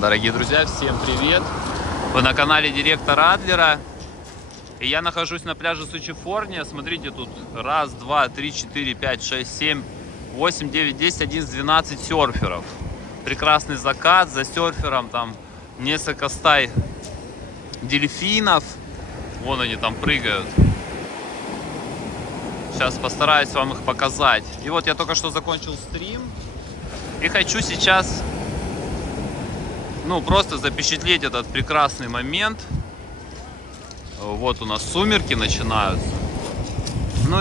Дорогие друзья, всем привет! Вы на канале директора Адлера. И я нахожусь на пляже Сучефорния. Смотрите, тут 1, 2, 3, 4, 5, 6, 7, 8, 9, 10, 11, 12 серферов. Прекрасный закат, за серфером там несколько стай дельфинов. Вон они там прыгают. Сейчас постараюсь вам их показать. И вот я только что закончил стрим. И хочу сейчас, просто запечатлеть этот прекрасный момент. Вот у нас сумерки начинаются.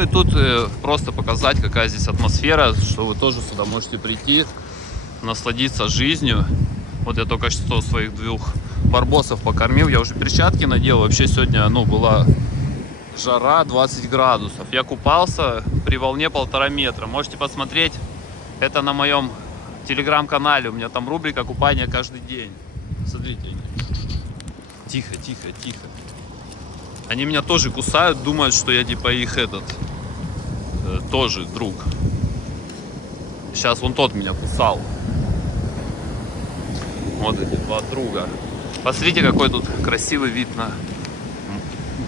И тут просто показать, какая здесь атмосфера, что вы тоже сюда можете прийти, насладиться жизнью. Вот я только что своих 2 барбосов покормил. Я уже перчатки надел. Вообще сегодня, была жара 20 градусов. Я купался при волне 1,5 метра. Можете посмотреть это на моем телеграм-канале. У меня там рубрика «Купание каждый день». Смотрите. Тихо, тихо, тихо. Они меня тоже кусают, думают, что я типа их тоже друг. Сейчас вон тот меня кусал. Вот эти 2 друга. Посмотрите, какой тут красивый вид на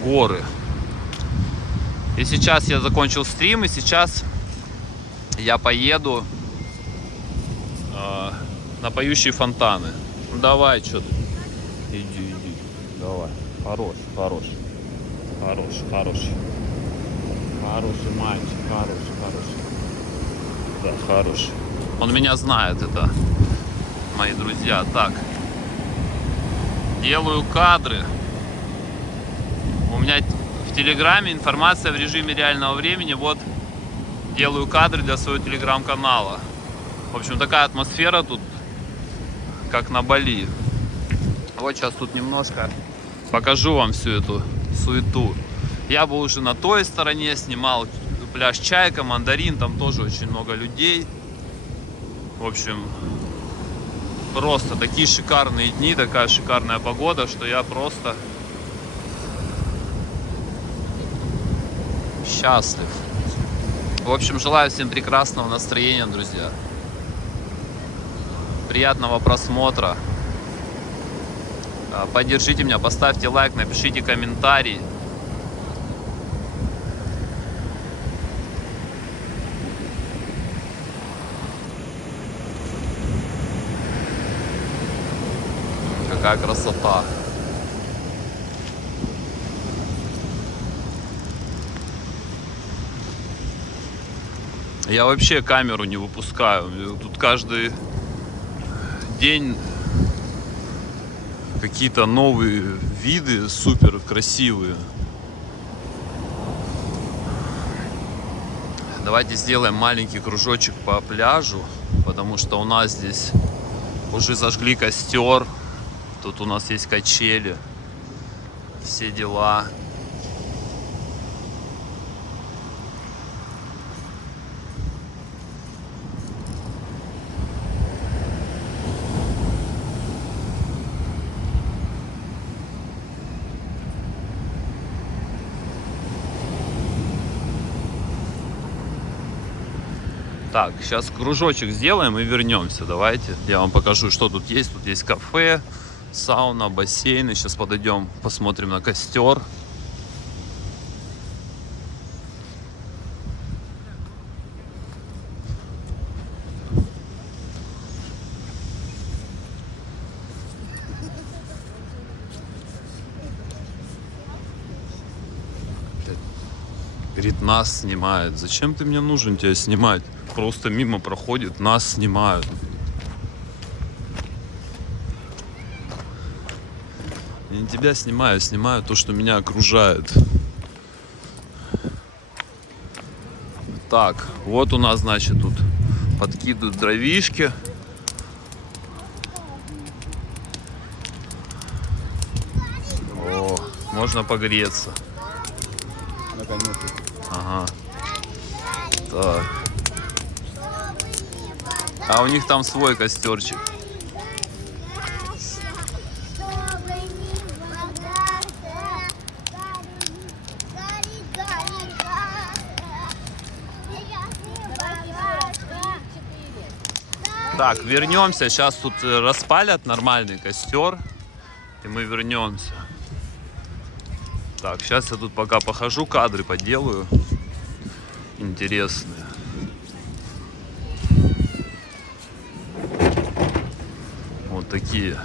горы. И сейчас я закончил стрим, и сейчас я поеду на поющие фонтаны. Давай, что ты? Иди. Давай. Хороший. Хороший мальчик, хороший. Да, хороший. Он меня знает, это мои друзья. Так. Делаю кадры. У меня в телеграме информация в режиме реального времени. Вот делаю кадры для своего телеграм-канала. В общем, такая атмосфера тут, как на Бали. Вот сейчас тут немножко покажу вам всю эту суету. Я был уже на той стороне, снимал пляж Чайка, Мандарин, там тоже очень много людей. В общем, просто такие шикарные дни, такая шикарная погода, что я просто счастлив. В общем, желаю всем прекрасного настроения, друзья. Приятного просмотра. Поддержите меня, поставьте лайк, напишите комментарий. Какая красота. Я вообще камеру не выпускаю. Тут каждый день какие-то новые виды, супер красивые. Давайте сделаем маленький кружочек по пляжу, потому что у нас здесь уже зажгли костер. Тут у нас есть качели, все дела. Так, сейчас кружочек сделаем и вернемся. Давайте я вам покажу, что тут есть. Тут есть кафе, сауна, бассейны. Сейчас подойдем, посмотрим на костер. Говорит, нас снимает. Зачем ты мне нужен тебя снимать? Просто мимо проходит, нас снимают. Я не тебя снимаю, снимаю то, что меня окружает. Так, вот у нас, значит, тут подкидывают дровишки. О, можно погреться. Ага. Так. А у них там свой костерчик. Так, вернемся. Сейчас тут распалят нормальный костер. И мы вернемся. Так, сейчас я тут пока похожу, кадры поделаю. Интересные. Вот такие.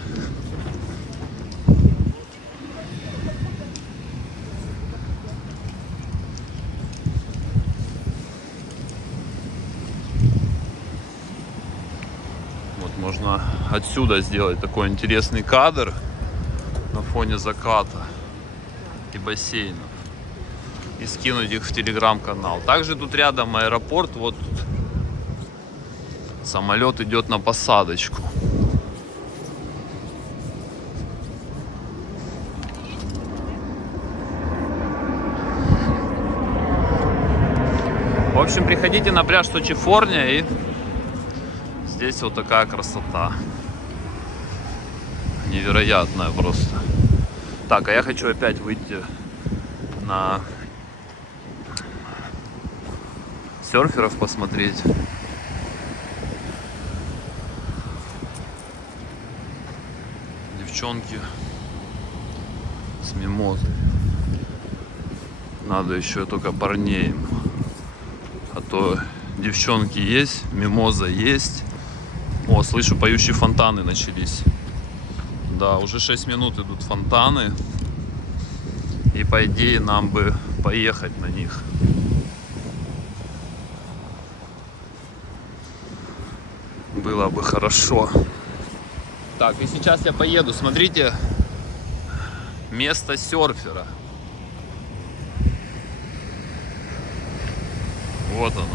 Вот можно отсюда сделать такой интересный кадр на фоне заката и бассейнов. И скинуть их в телеграм-канал. Также тут рядом аэропорт. Вот тут самолет идет на посадочку. В общем, приходите на пляж Сочи-Форния, и здесь вот такая красота. Невероятная просто. Так, а я хочу опять выйти на серферов посмотреть. Девчонки с мимозой. Надо еще только парней. А то девчонки есть, мимоза есть. О, слышу, поющие фонтаны начались. Да, уже 6 минут идут фонтаны. И по идее нам бы поехать на них. Было бы хорошо. Так, и сейчас я поеду. Смотрите, место серфера. Вот оно.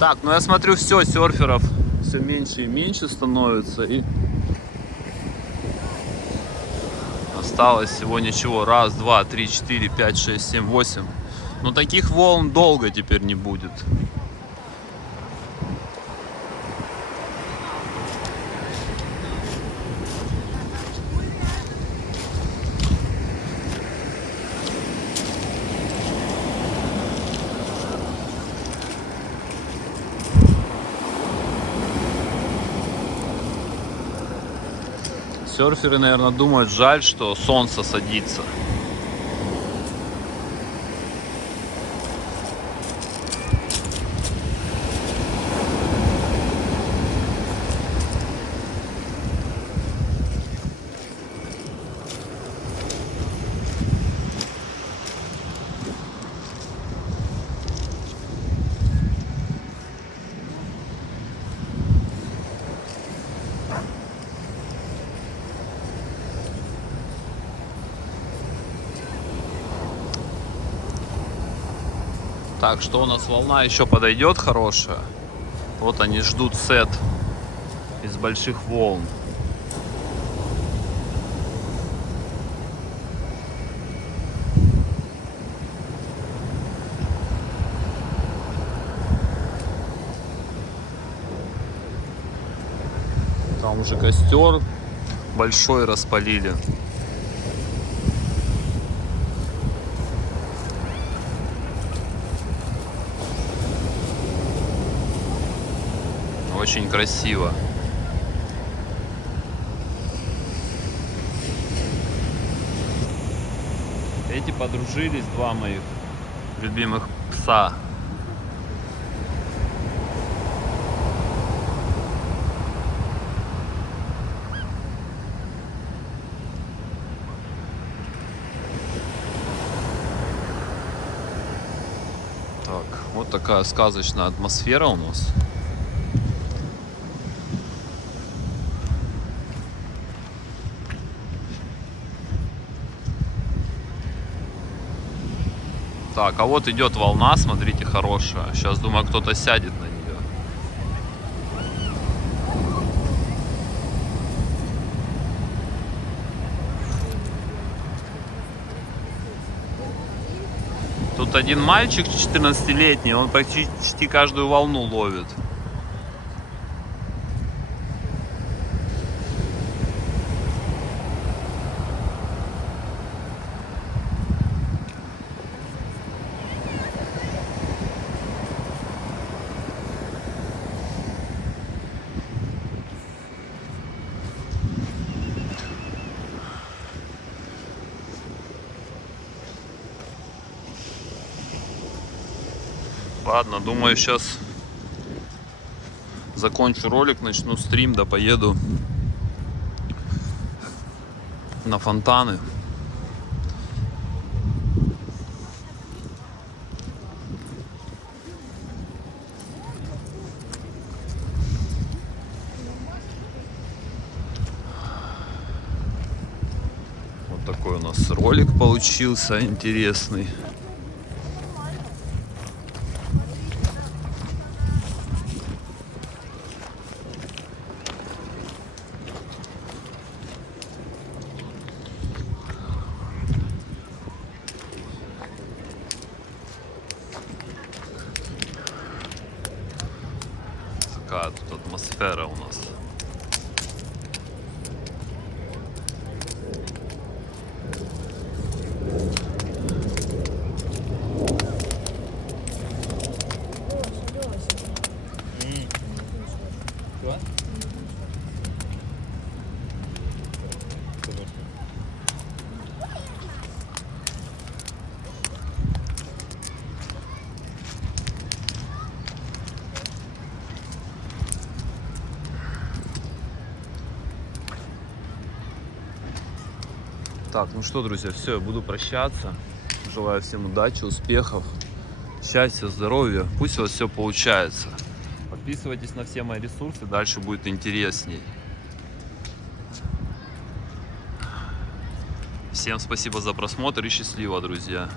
Так, ну я смотрю, все, серферов все меньше и меньше становится. И осталось всего ничего. Раз, два, три, 4, 5, 6, 7, 8. Но таких волн долго теперь не будет. Серферы, наверное, думают, жаль, что солнце садится. Так, что у нас, волна еще подойдет хорошая. Вот они ждут сет из больших волн. Там уже костер большой распалили. Очень красиво. Эти подружились, два моих любимых пса. Так, вот такая сказочная атмосфера у нас. Так, а вот идет волна, смотрите, хорошая. Сейчас, думаю, кто-то сядет на нее. Тут один мальчик 14-летний, он почти каждую волну ловит. Ладно, думаю, сейчас закончу ролик, начну стрим, да поеду на фонтаны. Вот такой у нас ролик получился интересный. Такая тут атмосфера у нас. Так, ну что, друзья, все, я буду прощаться. Желаю всем удачи, успехов, счастья, здоровья. Пусть у вас все получается. Подписывайтесь на все мои ресурсы, дальше будет интересней. Всем спасибо за просмотр и счастливо, друзья.